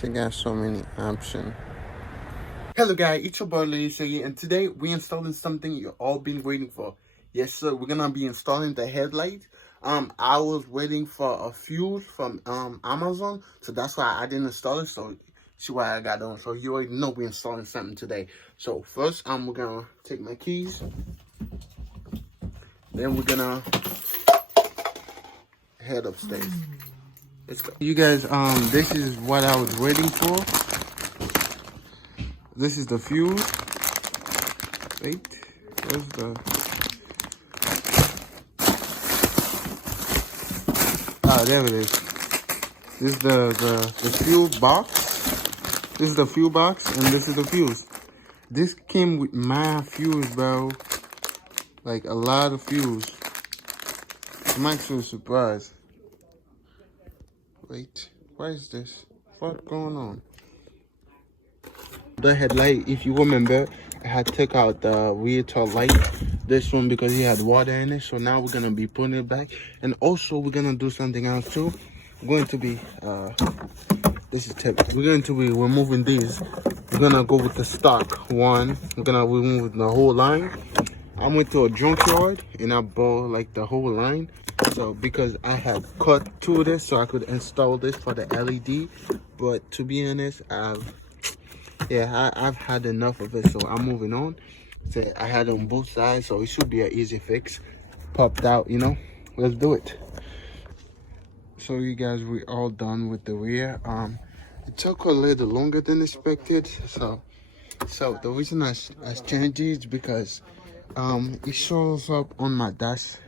She got so many options. Hello guys, it's your boy Lily, and today we're installing something you've all been waiting for. Yes sir, we're gonna be installing the headlight. I was waiting for a fuse from Amazon, so that's why I didn't install it. So see why I got on. So you already know we're installing something today. So first we're gonna take my keys. Then we're gonna head upstairs. Let's go. You guys, this is what I was waiting for. This is the fuse. Wait, where's the... Ah, there it is. This is the fuse box. This is the fuse box, and this is the fuse. This came with my fuse, bro. Like a lot of fuse. I'm actually surprised. Wait, what is this? What's going on? The headlight, if you remember, I had took out the rear tail light, this one, because it had water in it. So now we're gonna be putting it back, and also we're gonna do something else too. We're going to be this is tip. We're going to be removing these. We're gonna go with the stock one. We're gonna remove the whole line. I went to a junkyard and I bought like the whole line. So because I had cut through this so I could install this for the LED, but to be honest, I've had enough of it, so I'm moving on. So I had on both sides, so it should be an easy fix. Popped out, you know. Let's do it. So you guys, we're all done with the rear. It took a little longer than expected. So the reason I changed it is because it shows up on my dash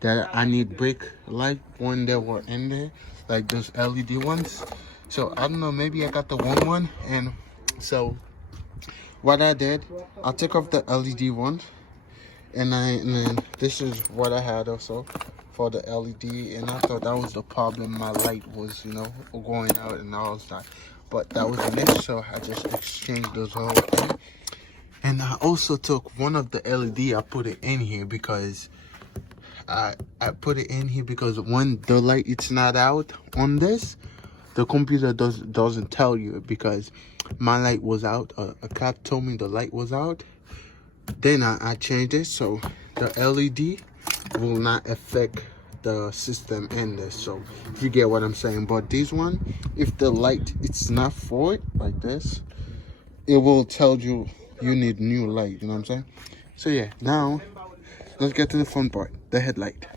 that I need brake light when they were in there, like those LED ones. So I don't know, maybe I got the wrong one. And so what I did, I took off the LED one, and then this is what I had also for the LED, and I thought that was the problem. My light was, you know, going out and all that, but that wasn't it. So I just exchanged those whole thing. And I also took one of the LED, I put it in here because I put it in here because when the light it's not out on this, the computer doesn't tell you, because my light was out. A cat told me the light was out. Then I changed it so the LED will not affect the system in this. So if you get what I'm saying. But this one, if the light it's not for it like this, it will tell you need new light. You know what I'm saying? So yeah, now let's get to the fun part, the headlight.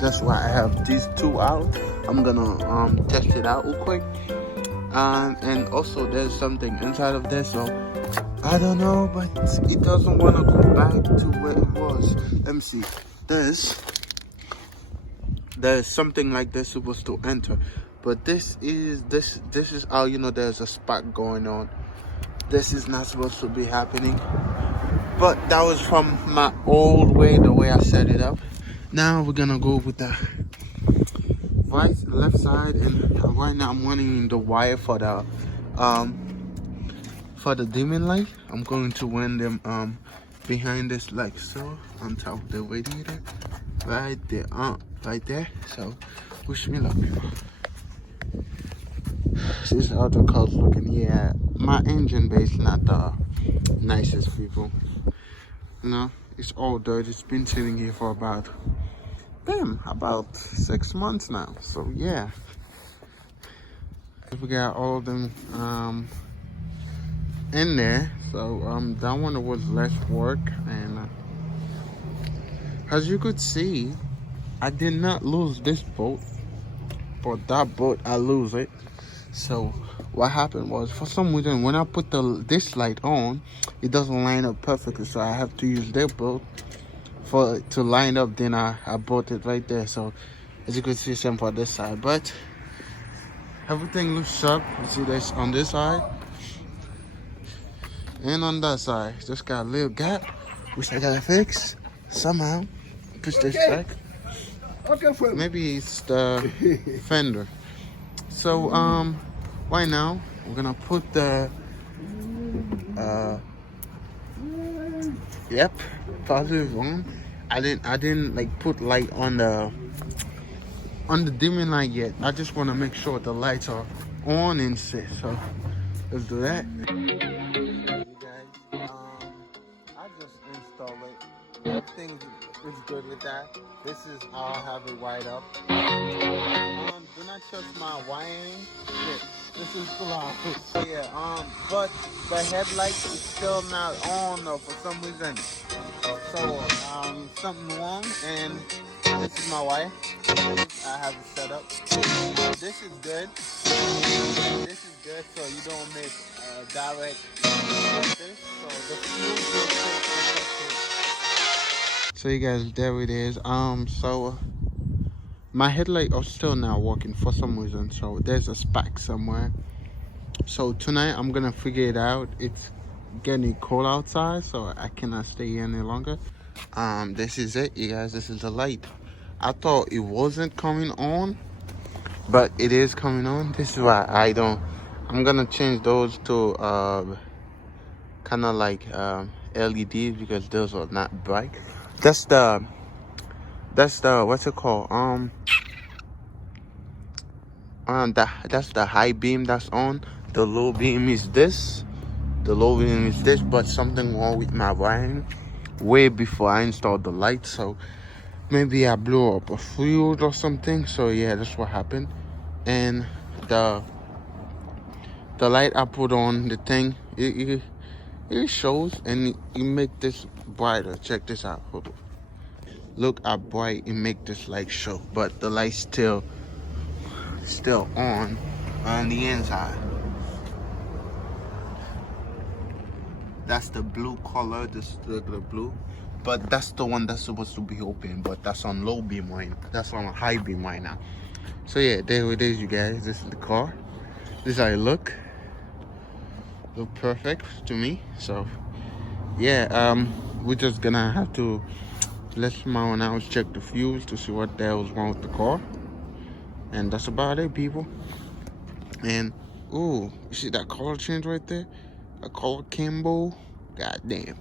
That's why I have these two out. I'm gonna test it out real quick. And also there's something inside of this, so I don't know, but it doesn't want to go back to where it was. Let me see. There's something like this supposed to enter, but this is how you know there's a spot going on. This is not supposed to be happening, but that was from my old way, the way I set it up. Now we're gonna go with the left side, and right now I'm running the wire for the dimming light. I'm going to run them behind this like so on top of the radiator. right there, right there. So wish me luck. This is how the car's looking. Yeah, my engine bay is not the nicest, people. You know, it's all dirt. It's been sitting here for about 6 months now. So yeah, we got all of them in there. So that one was less work, and as you could see, I did not lose this bolt, but that bolt I lose it. So what happened was, for some reason, when I put this light on, it doesn't line up perfectly, so I have to use their bolt for it to line up. Then I bought it right there. So as you can see, same for this side, but everything looks sharp. You see this on this side and on that side. Just got a little gap which I gotta fix somehow. Push this back. Maybe it's the fender. So right now we're gonna put the positive on. I didn't like put light on the dimming light yet. I just want to make sure the lights are on and set. So let's do that. You guys, I just installed it. Everything is good with that. This is how I have it wired up. Do not trust my wiring. Shit, this is too loud. So yeah, but the headlight is still not on though for some reason. So something wrong, and this is my wire. I have it set up. This is good. This is good, so you don't make direct like this. So the fuse will fit. So you guys, there it is. So my headlight are still not working for some reason. So there's a spark somewhere. So tonight I'm gonna figure it out. It's getting cold outside, so I cannot stay here any longer. This is it, you guys. This is the light. I thought it wasn't coming on, but it is coming on. This is why I'm gonna change those to kind of like LEDs, because those are not bright. That's the what's it called, that's the high beam that's on. The low beam is this. But something wrong with my wiring way before I installed the light. So maybe I blew up a fuse or something. So yeah, that's what happened. And the light I put on the thing, it shows, and it make this brighter. Check this out. Hold on. Look how bright it make this light show, but the light's still on the inside. That's the blue color, this regular blue, but that's the one that's supposed to be open, but that's on low beam right now. That's on high beam right now. So yeah, there it is, you guys. This is the car. This is how it look perfect to me. So yeah, we're just gonna have to let someone else check the fuse to see what the hell's wrong with the car, and that's about it, people. And ooh, you see that color change right there? A color Kimbo, god damn.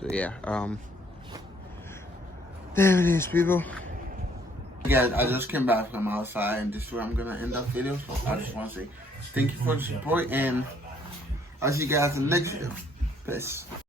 So yeah, there it is, people. Guys, I just came back from outside, and this is where I'm gonna end that video. So I just want to say thank you for the support, and I'll see you guys in the next video. Peace.